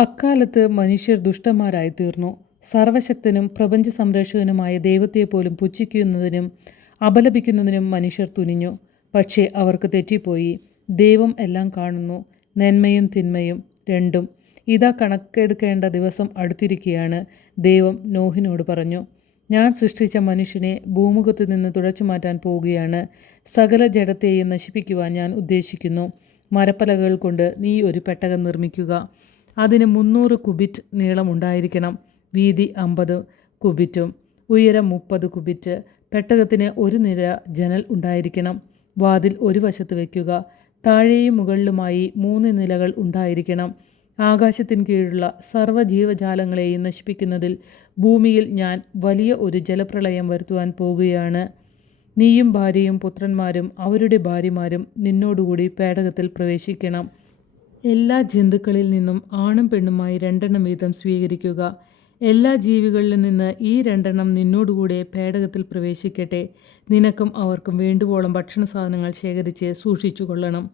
അക്കാലത്ത് മനുഷ്യർ ദുഷ്ടന്മാരായി തീർന്നു. സർവശക്തനും പ്രപഞ്ച സംരക്ഷകനുമായ ദൈവത്തെപ്പോലും പുച്ഛിക്കുന്നതിനും അപലപിക്കുന്നതിനും മനുഷ്യർ തുനിഞ്ഞു. പക്ഷേ അവർക്ക് തെറ്റിപ്പോയി. ദൈവം എല്ലാം കാണുന്നു. നന്മയും തിന്മയും രണ്ടും. ഇതാ കണക്കെടുക്കേണ്ട ദിവസം അടുത്തിരിക്കുകയാണ് ദൈവം നോഹിനോട് പറഞ്ഞു ഞാൻ സൃഷ്ടിച്ച മനുഷ്യനെ ഭൂമുഖത്തു നിന്ന് തുടച്ചു മാറ്റാൻ പോവുകയാണ്. സകല ജഡത്തെയും നശിപ്പിക്കുവാൻ ഞാൻ ഉദ്ദേശിക്കുന്നു. മരപ്പലകൾ കൊണ്ട് നീ ഒരു പെട്ടകം നിർമ്മിക്കുക. അതിന് മുന്നൂറ് കുബിറ്റ് നീളമുണ്ടായിരിക്കണം വീതി അമ്പത് കുബിറ്റും ഉയരം മുപ്പത് കുബിറ്റ് പെട്ടകത്തിന് ഒരു നിര ജനൽ ഉണ്ടായിരിക്കണം. വാതിൽ ഒരു വശത്ത് വയ്ക്കുക താഴെയും മുകളിലുമായി മൂന്ന് നിലകൾ ഉണ്ടായിരിക്കണം. ആകാശത്തിന് കീഴുള്ള സർവ ജീവജാലങ്ങളെയും നശിപ്പിക്കുന്നതിൽ ഭൂമിയിൽ ഞാൻ വലിയ ഒരു ജലപ്രളയം വരുത്തുവാൻ പോകുകയാണ്. നീയും ഭാര്യയും പുത്രന്മാരും അവരുടെ ഭാര്യമാരും നിന്നോടുകൂടി പേടകത്തിൽ പ്രവേശിക്കണം. എല്ലാ ജന്തുക്കളിൽ നിന്നും ആണും പെണ്ണുമായി രണ്ടെണ്ണം വീതം സ്വീകരിക്കുക. എല്ലാ ജീവികളിൽ നിന്ന് ഈ രണ്ടെണ്ണം നിന്നോടുകൂടെ പേടകത്തിൽ പ്രവേശിക്കട്ടെ. നിനക്കും അവർക്കും വേണ്ടുവോളം ഭക്ഷണ സാധനങ്ങൾ ശേഖരിച്ച് സൂക്ഷിച്ചു കൊള്ളണം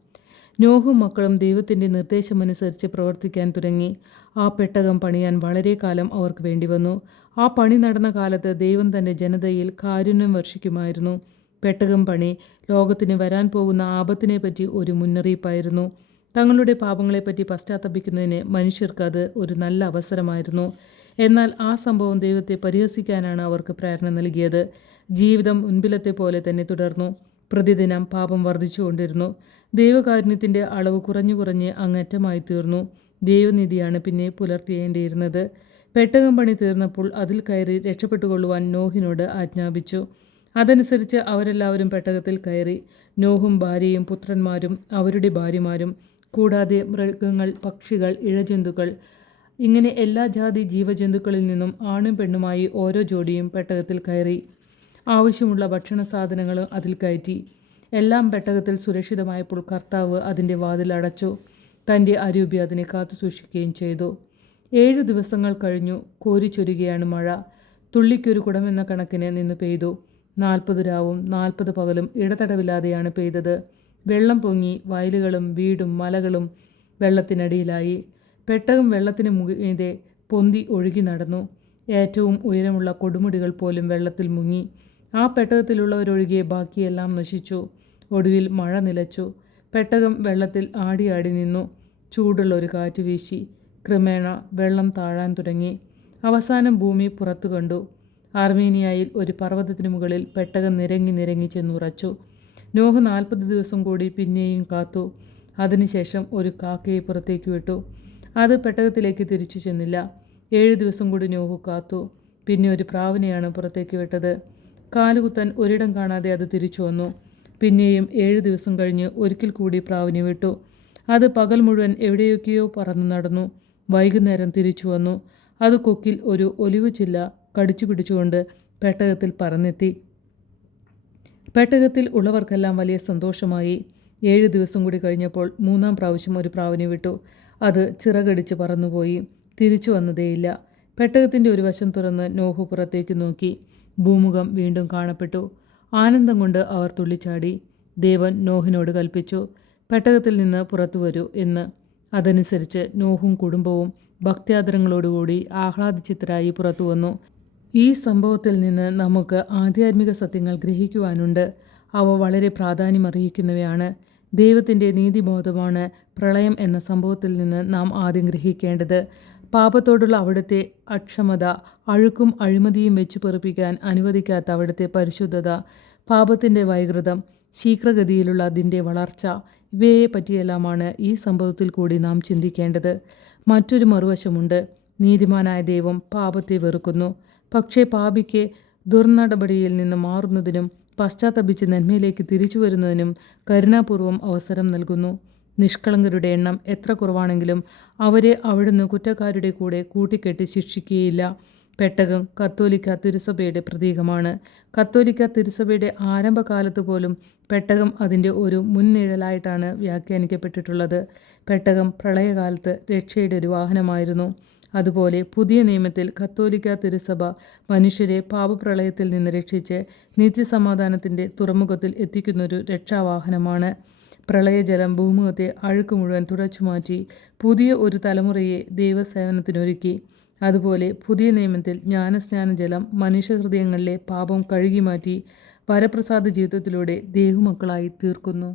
നോഹും മക്കളും ദൈവത്തിന്റെ നിർദ്ദേശമനുസരിച്ച് പ്രവർത്തിക്കാൻ തുടങ്ങി. ആ പെട്ടകം പണിയാൻ വളരെ കാലം അവർക്ക് വേണ്ടി വന്നു ആ പണി നടന്ന കാലത്ത് ദൈവം തന്റെ ജനതയിൽ കാരുണ്യം വർഷിക്കുമായിരുന്നു. പെട്ടകം പണി ലോകത്തിന് വരാൻ പോകുന്ന ആപത്തിനെപ്പറ്റി ഒരു മുന്നറിയിപ്പായിരുന്നു. തങ്ങളുടെ പാപങ്ങളെപ്പറ്റി പശ്ചാത്തപിക്കുന്നതിന് മനുഷ്യർക്ക് അത് ഒരു നല്ല അവസരമായിരുന്നു. എന്നാൽ ആ സംഭവം ദൈവത്തെ പരിഹസിക്കാനാണ് അവർക്ക് പ്രേരണ നൽകിയത്. ജീവിതം മുൻപിലത്തെ പോലെ തന്നെ തുടർന്നു. പ്രതിദിനം പാപം വർദ്ധിച്ചുകൊണ്ടിരുന്നു ദൈവകാരുണ്യത്തിന്റെ അളവ് കുറഞ്ഞു കുറഞ്ഞ് അങ്ങറ്റമായി തീർന്നു. ദൈവനിധിയാണ് പിന്നെ പുലർത്തിയേണ്ടിയിരുന്നത്. പെട്ടകം പണി തീർന്നപ്പോൾ അതിൽ കയറി രക്ഷപ്പെട്ടുകൊള്ളുവാൻ നോഹിനോട് ആജ്ഞാപിച്ചു. അതനുസരിച്ച് അവരെല്ലാവരും പെട്ടകത്തിൽ കയറി. നോഹും ഭാര്യയും പുത്രന്മാരും അവരുടെ ഭാര്യമാരും കൂടാതെ മൃഗങ്ങൾ പക്ഷികൾ ഇഴജന്തുക്കൾ ഇങ്ങനെ എല്ലാ ജാതി ജീവജന്തുക്കളിൽ നിന്നും ആണും പെണ്ണുമായി ഓരോ ജോഡിയും പെട്ടകത്തിൽ കയറി. ആവശ്യമുള്ള ഭക്ഷണ സാധനങ്ങൾ അതിൽ കയറ്റി. എല്ലാം പെട്ടകത്തിൽ സുരക്ഷിതമായപ്പോൾ കർത്താവ് അതിന്റെ വാതിൽ അടച്ചു. തന്റെ അരൂപി അതിനെ കാത്തു സൂക്ഷിക്കുകയും ചെയ്തു. ഏഴു ദിവസങ്ങൾ കഴിഞ്ഞു. കോരിച്ചൊരുകയാണ് മഴ. തുള്ളിക്കൊരു കുടമെന്ന കണക്കിന് നിന്ന് പെയ്തു. നാൽപ്പത് രാവും നാൽപ്പത് പകലും ഇടതടവില്ലാതെയാണ് പെയ്തത്. വെള്ളം പൊങ്ങി വയലുകളും വീടും മലകളും വെള്ളത്തിനടിയിലായി. പെട്ടകം വെള്ളത്തിന് മുകീതെ പൊന്തി ഒഴുകി നടന്നു. ഏറ്റവും ഉയരമുള്ള കൊടുമുടികൾ പോലും വെള്ളത്തിൽ മുങ്ങി. ആ പെട്ടകത്തിലുള്ളവരൊഴികെ ബാക്കിയെല്ലാം നശിച്ചു. ഒടുവിൽ മഴ നിലച്ചു. പെട്ടകം വെള്ളത്തിൽ ആടിയാടി നിന്നു. ചൂടുള്ള ഒരു കാറ്റ് വീശി. ക്രമേണ വെള്ളം താഴാൻ തുടങ്ങി. അവസാനം ഭൂമി പുറത്തു കണ്ടു. ആർമേനിയയിൽ ഒരു പർവതത്തിനു മുകളിൽ പെട്ടകം നിരങ്ങി നിരങ്ങി ചെന്നുറച്ചു. നോഹ് നാൽപ്പത് ദിവസം കൂടി പിന്നെയും കാത്തു. അതിനുശേഷം ഒരു കാക്കയെ പുറത്തേക്ക് വിട്ടു. അത് പെട്ടകത്തിലേക്ക് തിരിച്ചു ചെന്നില്ല. ഏഴ് ദിവസം കൂടി നോഹു കാത്തു. പിന്നെ ഒരു പ്രാവിനെയാണ് പുറത്തേക്ക് വിട്ടത്. കാലുകുത്താൻ ഒരിടം കാണാതെ അത് തിരിച്ചു വന്നു. പിന്നെയും ഏഴ് ദിവസം കഴിഞ്ഞ് ഒരിക്കൽ കൂടി പ്രാവിനെ വിട്ടു. അത് പകൽ മുഴുവൻ എവിടെയൊക്കെയോ പറന്നു നടന്നു. വൈകുന്നേരം തിരിച്ചു വന്നു. അത് കൊക്കിൽ ഒരു ഒലിവ് ചില്ല കടിച്ചു പിടിച്ചുകൊണ്ട് പെട്ടകത്തിൽ പറന്നെത്തി. പെട്ടകത്തിൽ ഉള്ളവർക്കെല്ലാം വലിയ സന്തോഷമായി. ഏഴ് ദിവസം കൂടി കഴിഞ്ഞപ്പോൾ മൂന്നാം പ്രാവശ്യം ഒരു പ്രാവിനെ വിട്ടു. അത് ചിറകടിച്ച് പറന്നുപോയി. തിരിച്ചു വന്നതേയില്ല. പെട്ടകത്തിന്റെ ഒരു വശം തുറന്ന് നോഹു പുറത്തേക്ക് നോക്കി. ഭൂമുഖം വീണ്ടും കാണപ്പെട്ടു. ആനന്ദം കൊണ്ട് അവർ തുള്ളിച്ചാടി. ദേവൻ നോഹിനോട് കൽപ്പിച്ചു പെട്ടകത്തിൽ നിന്ന് പുറത്തു വരൂ എന്ന്. അതനുസരിച്ച് നോഹും കുടുംബവും ഭക്ത്യാദരങ്ങളോടുകൂടി ആഹ്ലാദിച്ചിത്തരായി പുറത്തു വന്നു. ഈ സംഭവത്തിൽ നിന്ന് നമുക്ക് ആധ്യാത്മിക സത്യങ്ങൾ ഗ്രഹിക്കുവാനുണ്ട്. അവ വളരെ പ്രാധാന്യം പ്രാധാന്യമർഹിക്കുന്നവയാണ് ദൈവത്തിന്റെ നീതിബോധമാണ് പ്രളയം എന്ന സംഭവത്തിൽ നിന്ന് നാം ആദ്യം ഗ്രഹിക്കേണ്ടത്. പാപത്തോടുള്ള അവിടുത്തെ അക്ഷമത അഴുക്കും അഴിമതിയും വെച്ചു പെറുപ്പിക്കാൻ അനുവദിക്കാത്ത അവിടുത്തെ പരിശുദ്ധത പാപത്തിന്റെ വൈകൃതം ശീഘ്രഗതിയിലുള്ള അതിന്റെ വളർച്ച ഇവയെ പറ്റിയെല്ലാമാണ് ഈ സംഭവത്തിൽ കൂടി നാം ചിന്തിക്കേണ്ടത്. മറ്റൊരു മറുവശമുണ്ട്. നീതിമാനായ ദൈവം പാപത്തെ വെറുക്കുന്നു. പക്ഷേ പാപിക്ക് ദുർനടപടിയിൽ നിന്ന് മാറുന്നതിനും പശ്ചാത്തപിച്ച് നന്മയിലേക്ക് തിരിച്ചു വരുന്നതിനും കരുണാപൂർവം അവസരം നൽകുന്നു. നിഷ്കളങ്കരുടെ എണ്ണം എത്ര കുറവാണെങ്കിലും അവരെ അവിടുന്ന് കുറ്റക്കാരുടെ കൂടെ കൂട്ടിക്കെട്ടി ശിക്ഷിക്കുകയില്ല. പെട്ടകം കത്തോലിക്ക തിരുസഭയുടെ പ്രതീകമാണ്. കത്തോലിക്ക തിരുസഭയുടെ ആരംഭകാലത്ത് പോലും പെട്ടകം അതിന്റെ ഒരു മുൻനിഴലായിട്ടാണ് വ്യാഖ്യാനിക്കപ്പെട്ടിട്ടുള്ളത്. പെട്ടകം പ്രളയകാലത്ത് രക്ഷയുടെ ഒരു വാഹനമായിരുന്നു. അതുപോലെ പുതിയ നിയമത്തിൽ കത്തോലിക്ക തിരുസഭ മനുഷ്യരെ പാപപ്രളയത്തിൽ നിന്ന് രക്ഷിച്ച് നിത്യസമാധാനത്തിന്റെ തുറമുഖത്തിൽ എത്തിക്കുന്നൊരു രക്ഷാവാഹനമാണ്. പ്രളയജലം ഭൂമുഖത്തെ അഴുക്ക് മുഴുവൻ തുടച്ചു മാറ്റി പുതിയ ഒരു തലമുറയെ ദൈവസേവനത്തിനൊരുക്കി. അതുപോലെ പുതിയ നിയമത്തിൽ ജ്ഞാനസ്നാന ജലം മനുഷ്യഹൃദയങ്ങളിലെ പാപം കഴുകി മാറ്റി വരപ്രസാദ ജീവിതത്തിലൂടെ ദൈവമക്കളായി തീർക്കുന്നു.